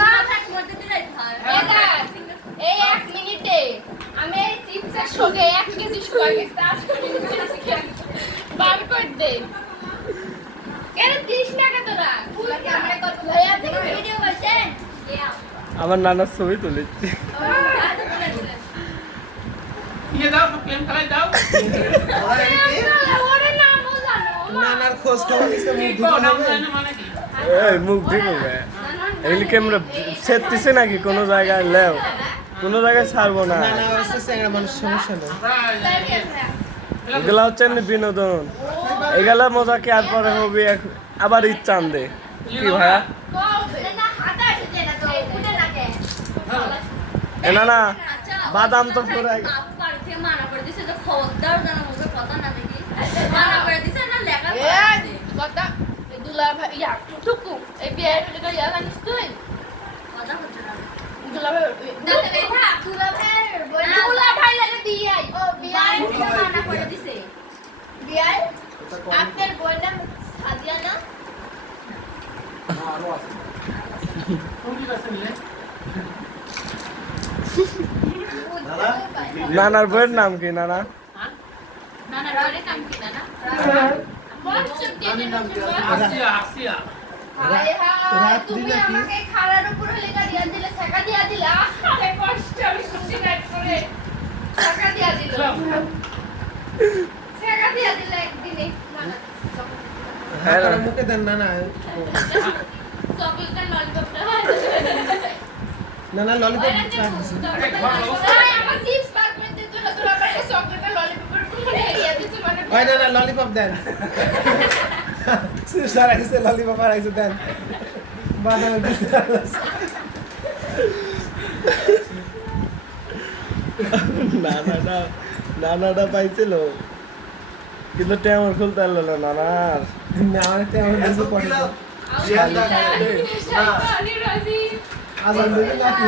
না থাক মধ্যে দিলাই ভাই এই 1 মিনিটে আমি এই চিপসের সঙ্গে 1 কেজি সুগার গেছে বার করে দে কেন দিস না কে তোরা কি আমরা কত ভাইয়া থেকে ভিডিও করছেন আমার নানার ছবি তুলেছি ये दाओ प्रेम कलाई दाओ ওরে নাম জানো নানার খোঁজ খবর নিছে মুখ को ধুতে नाम হবে जाने माने की এই মুখ ঢেকে এগুলি ক্যামেরা সেটতেছে নাকি কোনো জায়গায় লেও কোনো জায়গায় ছাড়বো না নানা হচ্ছে চ্যাংড়া মানুষ সমস্যা নেই এগুলা হচ্ছে এমনি বিনোদন এগুলা মজা কি আর পরে হবে আবার ইচ্ছান্দে কি ভাইয়া না হাতা এসেছে না তো উঠে লাগে এ না না বাদাম তো পুরাই আপু বাড়িতে মানা করে দিছে যে খবরদার যেন মুখে কথা না দেখি মানা করে দিছে না লেখা এই কথা দুলা ভাই ইয়া টুকু এই বিয়ের ভিডিও ইয়া জানিস তুই কথা হচ্ছে না দুলা ভাই দাঁতে ব্যথা দুলা ভাই দুলা ভাই লাগে বিয়াই ও বিয়াই বাড়িতে মানা করে দিছে বিয়াই আপনার বোন নাম সাদিয়া না कौन की बस मिले নানার বইয়ের নাম কি নানা না না ঘরে কাম কি না না বল চুপ দিয়ে आसिया आसिया হায় হায় রাত তুমি দিলা কি? আমাকে খাড়ার উপরে লেখা দিয়া দিলে ছেকা দিয়া দিলে আরে কষ্ট আমি সত্যি নাই করে ছেকা দিয়া দিল ছেকা দিয়া দিলে একদিনে না না হ্যাঁ আপনার মুখে দেন নানা চকলেটটা ললিপপটা নানা ললিপপ খাইছে আমার চিপস বার করে দিতে না তোরা আমাকে চকলেটটা ললিপপের উপরে এরিয়া দিতে মানে ওই নানা ললিপপ দেন সুসার আইছে ললিপপ আর আইছে দেন বাদাম দিছে নানাটা নানাটা পাইছিল কিন্তু টেমর খুলতে পারলো না নানার না আমারটা আমার কাছে পড়ে আমি রাজি আজান দিলে নাকি